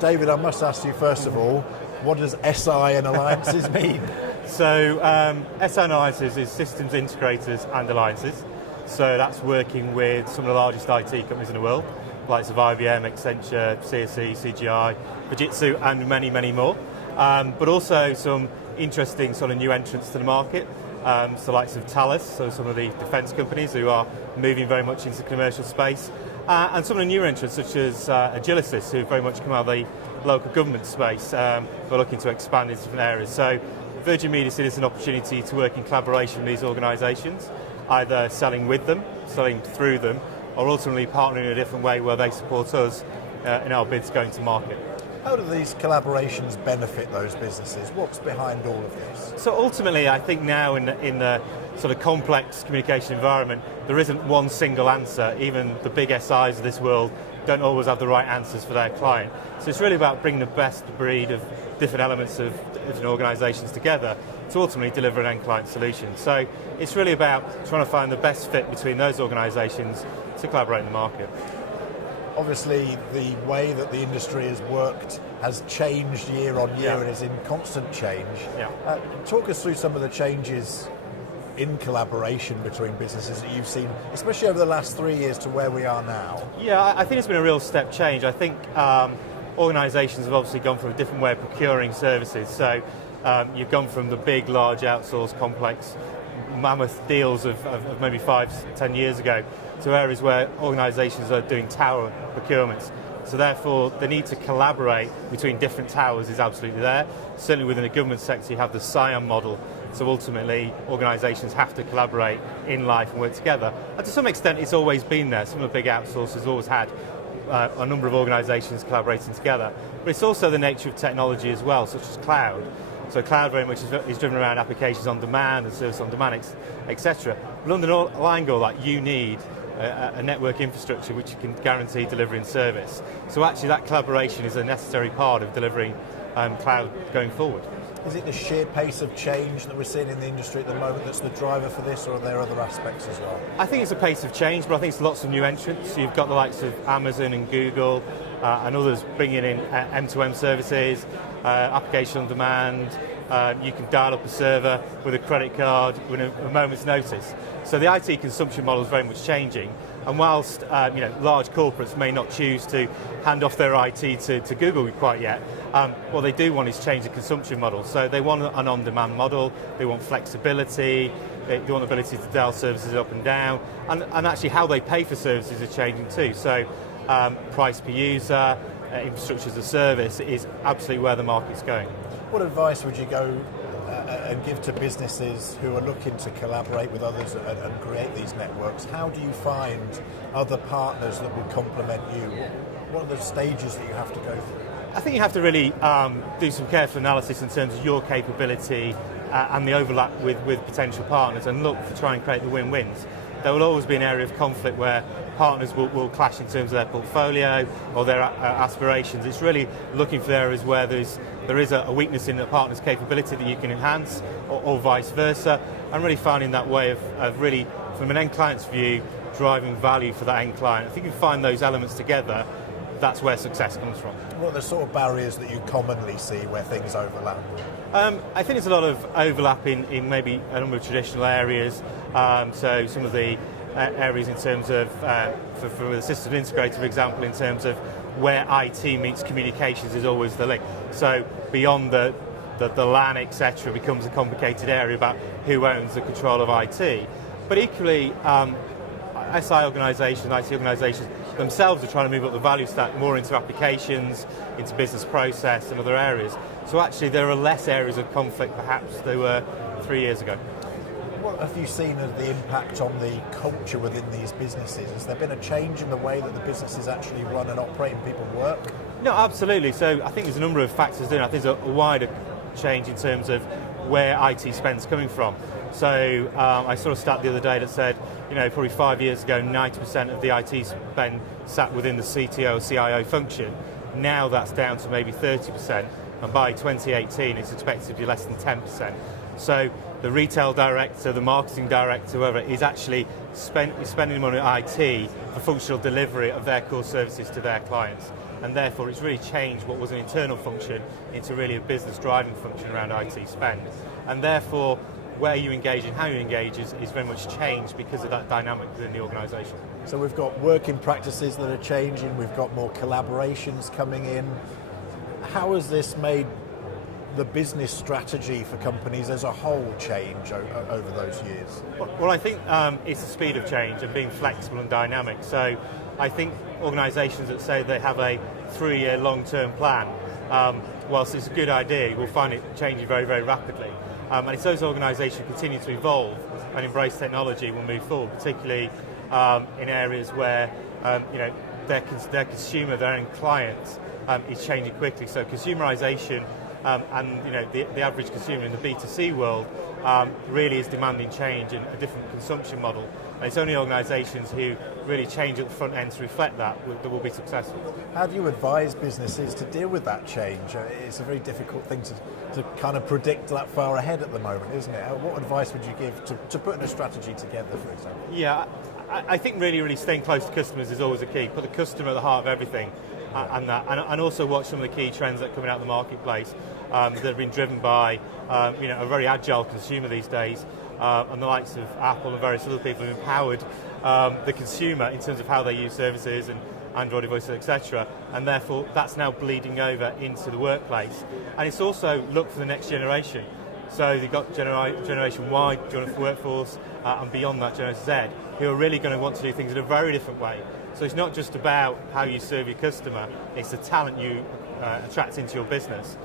David, I must ask you first of all, what does SI and alliances mean? So SI and alliances is systems integrators and alliances. So that's working with some of the largest IT companies in the world, likes of IBM, Accenture, CSE, CGI, Fujitsu, and many, many more. But also some interesting sort of new entrants to the market. So likes of Thales, so some of the defence companies who are moving very much into the commercial space. And some of the new entrants such as Agilysys, who very much come out of the local government space, but looking to expand into different areas. So Virgin Media sees it as an opportunity to work in collaboration with these organisations, either selling with them, selling through them, or ultimately partnering in a different way where they support us in our bids going to market. How do these collaborations benefit those businesses? What's behind all of this? So ultimately, I think now in the sort of complex communication environment, there isn't one single answer. Even the big SIs of this world don't always have the right answers for their client. So it's really about bringing the best breed of different elements of different organisations together to ultimately deliver an end client solution. So it's really about trying to find the best fit between those organisations to collaborate in the market. Obviously, the way that the industry has worked has changed year on year and is in constant change. Talk us through some of the changes in collaboration between businesses that you've seen, especially over the last 3 years to where we are now. Yeah, I think it's been a real step change. I think organisations have obviously gone from a different way of procuring services. So you've gone from the big, large, outsourced, complex, mammoth deals of maybe 5-10 years ago to areas where organisations are doing tower procurements. So therefore, the need to collaborate between different towers is absolutely there. Certainly within the government sector, you have the SIAM model. So ultimately, organisations have to collaborate in life and work together. And to some extent, it's always been there. Some of the big outsourcers always had a number of organisations collaborating together. But it's also the nature of technology as well, such as cloud. So cloud very much is driven around applications on demand and service on demand, etc. But underlying all that, you need a network infrastructure which can guarantee delivery and service. So actually that collaboration is a necessary part of delivering cloud going forward. Is it the sheer pace of change that we're seeing in the industry at the moment that's the driver for this, or are there other aspects as well? I think it's a pace of change, but I think it's lots of new entrants. So you've got the likes of Amazon and Google and others bringing in M2M services, application on demand. You can dial up a server with a credit card with a moment's notice. So the IT consumption model is very much changing. And whilst large corporates may not choose to hand off their IT to Google quite yet, what they do want is change the consumption model. So they want an on-demand model, they want flexibility, they want the ability to dial services up and down, and actually how they pay for services are changing too. So price per user, infrastructure as a service is absolutely where the market's going. What advice would you go and give to businesses who are looking to collaborate with others and create these networks? How do you find other partners that will complement you? What are the stages that you have to go through? I think you have to really do some careful analysis in terms of your capability and the overlap with potential partners, and look to try and create the win-wins. There will always be an area of conflict where partners will clash in terms of their portfolio or their aspirations. It's really looking for areas where there is a weakness in the partner's capability that you can enhance, or vice versa, and really finding that way of really, from an end client's view, driving value for that end client. I think if you find those elements together, that's where success comes from. What are the sort of barriers that you commonly see where things overlap? I think there's a lot of overlap in maybe a number of traditional areas. So some of the areas in terms of, for the system integrator, for example, in terms of where IT meets communications is always the link. So beyond the LAN, etc., becomes a complicated area about who owns the control of IT. But equally, SI organisations, IT organisations themselves are trying to move up the value stack more into applications, into business process and other areas. So actually there are less areas of conflict perhaps there were 3 years ago. What have you seen as the impact on the culture within these businesses? Has there been a change in the way that the businesses actually run and operate and people work? No, absolutely. So I think there's a number of factors doing. I think there's a wider change in terms of where IT spend's coming from. So I saw a stat the other day that said, probably 5 years ago, 90% of the IT spend sat within the CTO or CIO function. Now that's down to maybe 30%, and by 2018 it's expected to be less than 10%. So the retail director, the marketing director, whoever, is actually spending money on IT for functional delivery of their core services to their clients. and therefore it's really changed what was an internal function into really a business driving function around IT spend. And therefore, where you engage and how you engage is very much changed because of that dynamic within the organisation. So we've got working practices that are changing, we've got more collaborations coming in. How has this made the business strategy for companies as a whole change over those years? Well, I think it's the speed of change and being flexible and dynamic. So I think organisations that say they have a 3-year long-term plan, whilst it's a good idea, will find it changing very, very rapidly. And it's those organisations who continue to evolve and embrace technology will move forward, particularly in areas where their consumer, their end clients, is changing quickly. So consumerisation and the average consumer in the B2C world really is demanding change and a different consumption model. And it's only organisations who really change at the front end to reflect that will be successful. How do you advise businesses to deal with that change? It's a very difficult thing to kind of predict that far ahead at the moment, isn't it? What advice would you give to putting a strategy together, for example? Yeah, I think really staying close to customers is always a key. Put the customer at the heart of everything. And also watch some of the key trends that are coming out of the marketplace that have been driven by a very agile consumer these days, and the likes of Apple and various other people who empowered the consumer in terms of how they use services and Android devices, etc. And therefore that's now bleeding over into the workplace. And it's also look for the next generation. So you've got Generation Y, Generation Workforce, and beyond that, Generation Z, who are really going to want to do things in a very different way. So it's not just about how you serve your customer, it's the talent you attract into your business.